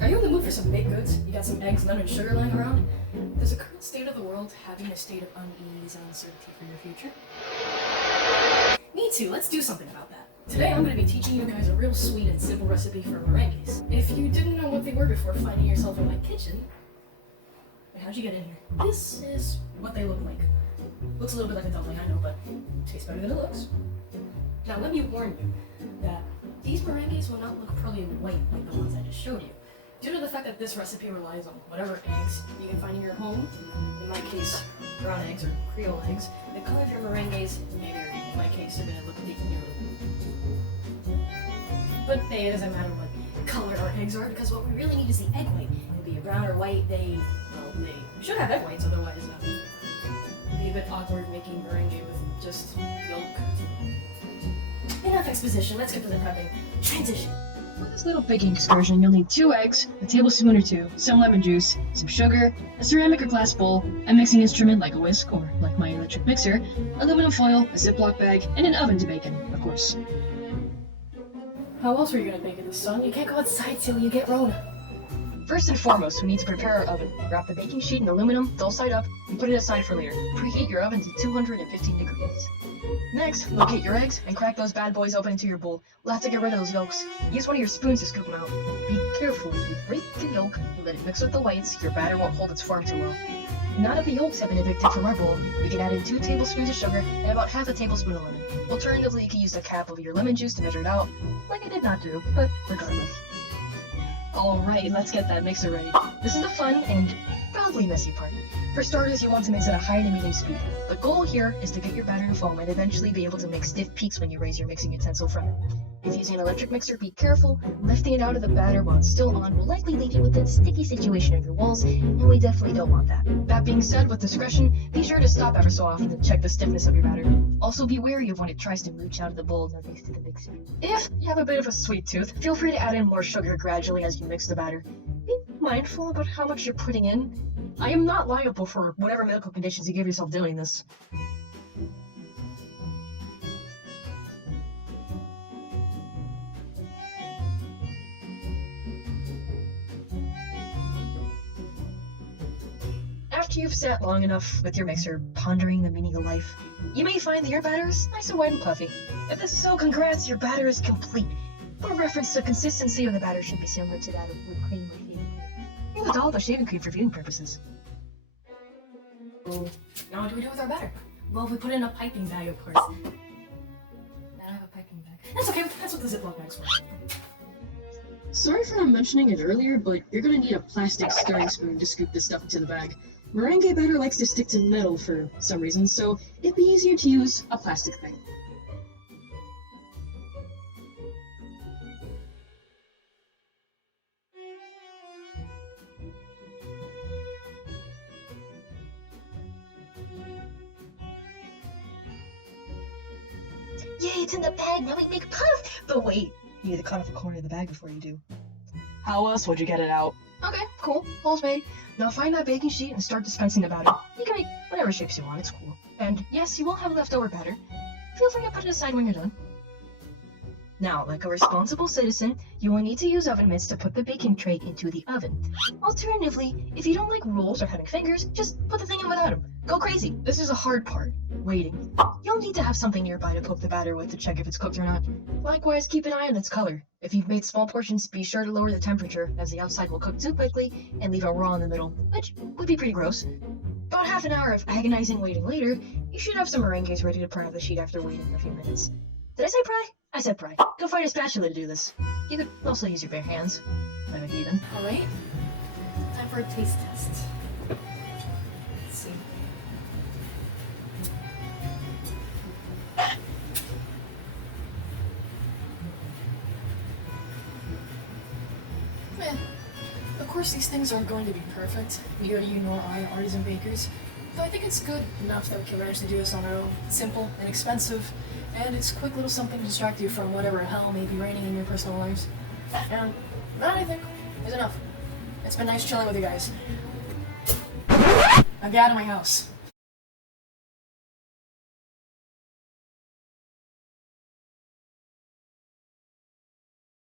Are you in the mood for some baked goods? You got some eggs, lemon, and sugar lying around? Does the current state of the world have you in a state of unease and uncertainty for your future? Me too, let's do something about that. Today I'm going to be teaching you guys a real sweet and simple recipe for meringues. If you didn't know what they were before finding yourself in my kitchen... Wait, how'd you get in here? This is what they look like. Looks a little bit like a dumpling, I know, but tastes better than it looks. Now let me warn you that these meringues will not look pearly and white like the ones I just showed you. Due to the fact that this recipe relies on whatever eggs you can find in your home, in my case, brown eggs or Creole eggs, the color of your meringues, maybe in my case, are going to look deeply blue. But hey, it doesn't matter what color our eggs are, because what we really need is the egg white. It'd be a brown or white, they should have egg whites, otherwise it'd be a bit awkward making meringue with just milk. Enough exposition, let's get to the prepping. Transition. For this little baking excursion, you'll need 2 eggs, a tablespoon or 2, some lemon juice, some sugar, a ceramic or glass bowl, a mixing instrument like a whisk or like my electric mixer, aluminum foil, a Ziploc bag, and an oven to bake in, of course. How else are you gonna bake it this sun? You can't go outside till you get Rona. First and foremost, we need to prepare our oven. Wrap the baking sheet in aluminum, dull side up, and put it aside for later. Preheat your oven to 215 degrees. Next, locate your eggs and crack those bad boys open into your bowl. We'll have to get rid of those yolks. Use one of your spoons to scoop them out. Be careful, if you break the yolk and let it mix with the whites, your batter won't hold its form too well. Now that the yolks have been evicted from our bowl, we can add in 2 tablespoons of sugar and about half a tablespoon of lemon. Alternatively, you can use the cap of your lemon juice to measure it out, like I did not do, but regardless. Alright, let's get that mixer ready. This is the fun and probably messy part. For starters, you want to mix at a high to medium speed. The goal here is to get your batter to foam and eventually be able to make stiff peaks when you raise your mixing utensil from it. If using an electric mixer, be careful. Lifting it out of the batter while it's still on will likely leave you with a sticky situation on your walls, and we definitely don't want that. That being said, with discretion, be sure to stop ever so often to check the stiffness of your batter. Also be wary of when it tries to mooch out of the bowl next to the mixer. If you have a bit of a sweet tooth, feel free to add in more sugar gradually as you mix the batter. Be mindful about how much you're putting in. I am not liable for whatever medical conditions you give yourself doing this. After you've sat long enough with your mixer, pondering the meaning of life, you may find that your batter is nice and white and puffy. If this is so, congrats, your batter is complete. For reference, the consistency of the batter should be similar to that of whipped cream or shaving cream. Think it's all about shaving cream for viewing purposes. Now what do we do with our batter? Well, we put it in a piping bag, of course. I don't have a piping bag. That's okay, that's what the Ziploc bag's for. Sorry for not mentioning it earlier, but you're gonna need a plastic stirring spoon to scoop this stuff into the bag. Meringue batter likes to stick to metal for some reason, so it'd be easier to use a plastic thing. Yay, it's in the bag, now we make puff! But wait, you need to cut off a corner of the bag before you do. How else would you get it out? Okay, cool, hole's made. Now find that baking sheet and start dispensing the batter. You can make whatever shapes you want, it's cool. And yes, you will have leftover batter. Feel free to put it aside when you're done. Now, like a responsible citizen, you will need to use oven mitts to put the baking tray into the oven. Alternatively, if you don't like rules or having fingers, just put the thing in without them. Go crazy. This is the hard part, waiting. You'll need to have something nearby to poke the batter with to check if it's cooked or not. Likewise, keep an eye on its color. If you've made small portions, be sure to lower the temperature, as the outside will cook too quickly and leave a raw in the middle, which would be pretty gross. About half an hour of agonizing waiting later, you should have some meringues ready to pry off the sheet after waiting a few minutes. Did I say pry? I said pry. Go find a spatula to do this. You could also use your bare hands. I'm a heathen. Alright, time for a taste test. Let's see. Man, of course these things aren't going to be perfect. Neither you nor I are artisan bakers. But I think it's good enough that we can manage to do this on our own. It's simple, inexpensive, and it's a quick little something to distract you from whatever hell may be raining in your personal lives. And that, I think, is enough. It's been nice chilling with you guys. Now get out of my house.